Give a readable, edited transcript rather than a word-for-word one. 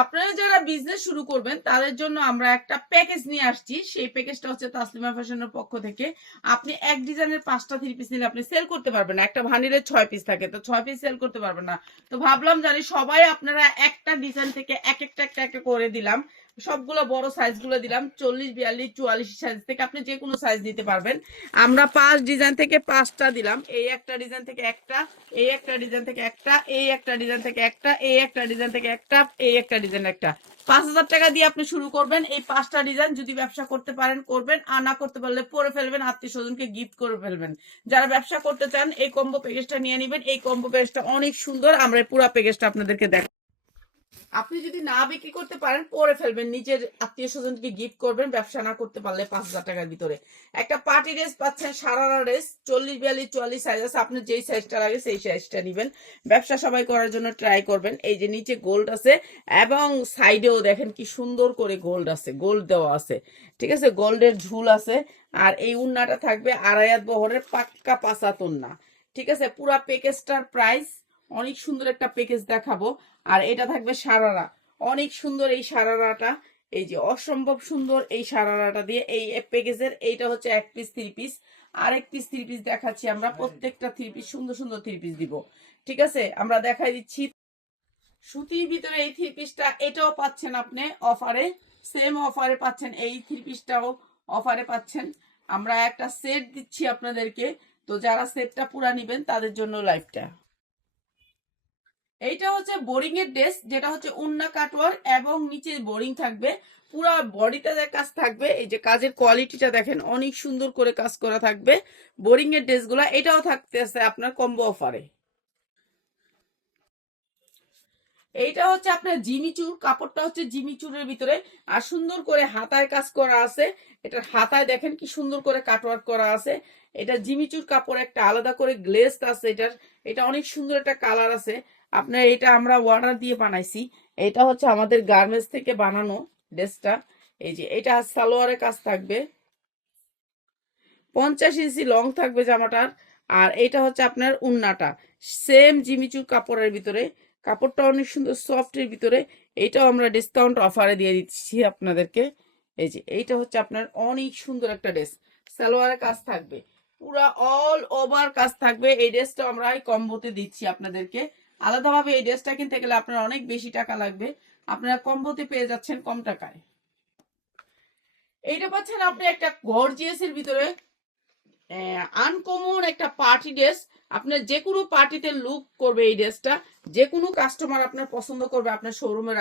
আপনারা যারা বিজনেস শুরু করবেন তাদের জন্য আমরা একটা প্যাকেজ নিয়ে আসছি। সেই প্যাকেজটা হচ্ছে তাসলিমা ফ্যাশনের পক্ষ থেকে। আপনি এক ডিজাইনের 5টা 3 পিস নিলে আপনি সেল করতে পারবেন না। একটা ভান্ডিলে 6 পিস থাকে, তো 6 পিস সেল করতে পারবেন না। তো ভাবলাম জানি সবাই আপনারা একটা ডিজাইন থেকে এক একটা একটা করে দিলাম। সবগুলো বড় সাইজগুলো দিলাম, 40 42 44 সাইজ থেকে আপনি যে কোনো সাইজ নিতে পারবেন। আমরা 5 ডিজাইন থেকে 5টা দিলাম। এই একটা ডিজাইন থেকে একটা, এই একটা ডিজাইন থেকে একটা, এই একটা ডিজাইন থেকে একটা, এই একটা ডিজাইন থেকে একটা, এই একটা ডিজাইন একটা। 5,000 টাকা দিয়ে আপনি শুরু করবেন। এই 5টা ডিজাইন যদি ব্যবসা করতে পারেন করবেন, আর না করতে পারলে পরে ফেলবেন, আত্মীয় স্বজনকে গিফট করে ফেলবেন। যারা ব্যবসা করতে চান এই কম্বো প্যাকেজটা নিয়ে নেবেন। এই কম্বো প্যাকেজটা অনেক সুন্দর, আমরা পুরো প্যাকেজটা আপনাদেরকে দেখ। আপনি যদি না বিক্রি করতে পারেন পরে ফেলবেন, নিজের আত্মীয় স্বজনকে গিফট করবেন। ব্যবসা না করতে পারলে 5,000 টাকার ভিতরে একটা পার্টি ড্রেস পাচ্ছেন, সারারা ড্রেস 40 42 44 সাইজ আছে। আপনি যেই সাইজটা লাগে সেই সাইজটা নেবেন। ব্যবসা সবাই করার জন্য ট্রাই করবেন। এই যে নিচে গোল্ড আছে এবং সাইডেও দেখেন কি সুন্দর করে গোল্ড আছে, গোল্ড দেওয়া আছে, ঠিক আছে, গোল্ডের ঝুল আছে। আর এই উন্নাটা থাকবে আড়াইয়াত বহরের পাক্কা পাঁচাত উন্না, ঠিক আছে। পুরা প্যাকেজটার প্রাইস অনেক সুন্দর একটা প্যাকেজ দেখাবো। আর এটা থাকবে সারারা, অনেক সুন্দর এই সারারাটা, এই যে অসম্ভব সুন্দর এই সারারাটা দিয়ে এই প্যাকেজের। এইটা হচ্ছে এক পিস 3 পিস, আর এক পিস 3 পিস দেখাচ্ছি আমরা। প্রত্যেকটা 3 পিস সুন্দর সুন্দর 3 পিস দিব, ঠিক আছে। আমরা দেখাই দিচ্ছি সুতির ভিতরে এই 3 পিসটা, এটাও পাচ্ছেন আপনি অফারে, সেম অফারে পাচ্ছেন। এই 3 পিসটাও অফারে পাচ্ছেন। আমরা একটা সেট দিচ্ছি আপনাদেরকে। তো যারা সেটটা পুরা নেবেন তাদের জন্য লাইভটা। এইটা হচ্ছে বোরিং এর ড্রেস, যেটা হচ্ছে উন্না কাটওয়ার এবং নিচে বোরিং থাকবে। পুরা বডিতে যে কাজ থাকবে, এই যে কাজের কোয়ালিটিটা দেখেন, অনেক সুন্দর করে কাজ করা থাকবে বোরিং এর ড্রেসগুলো। এটাও থাকতেছে আপনার কম্বো অফারে। এইটা হচ্ছে আপনার জিমিচুর, কাপড়টা হচ্ছে জিমিচুরের ভিতরে, আর সুন্দর করে হাতায় কাজ করা আছে। এটার হাতায় দেখেন কি সুন্দর করে কাটওয়ার্ক করা আছে। এটা জিমিচুর কাপড়, একটা আলাদা করে গ্লেজ আছে এটার। এটা অনেক সুন্দর একটা কালার আছে। আপনার এটা আমরা অর্ডার দিয়ে বানাইছি। এটা হচ্ছে আমাদের গার্মেন্টস থেকে বানানো ড্রেসটা। এই যে এটা সালোয়ারের কাজ থাকবে, 50 ইঞ্চি লং থাকবে জামাটার। আর এটা হচ্ছে আপনার উন্নাটা, সেম জিমিচুর কাপড়ের ভিতরে। কাপড়টা অনেক সুন্দর সফটের ভিতরে। এইটাও আমরা ডিসকাউন্ট অফারে দিয়ে দিচ্ছি আপনাদেরকে। এই যে এইটা হচ্ছে আপনার অনেক সুন্দর একটা ড্রেস, সালোয়ারের কাজ থাকবে, পুরা অল ওভার কাজ থাকবে। এই ড্রেসটা আমরা এই কম্বোতে দিচ্ছি আপনাদেরকে। আলাদাভাবে এই ড্রেসটা কিনতে গেলে আপনার অনেক বেশি টাকা লাগবে, আপনারা কম্বোতে পেয়ে যাচ্ছেন কম টাকায়। এইটা পাচ্ছেন আপনি একটা গর্জিয়াস এর ভিতরে, আনকমন একটা পার্টি ড্রেস। আপনার যে কোনো পার্টিতে লুক করবে এই ড্রেসটা। যে কোনো কাস্টমার আপনার পছন্দ করবে আপনার শোরুমে।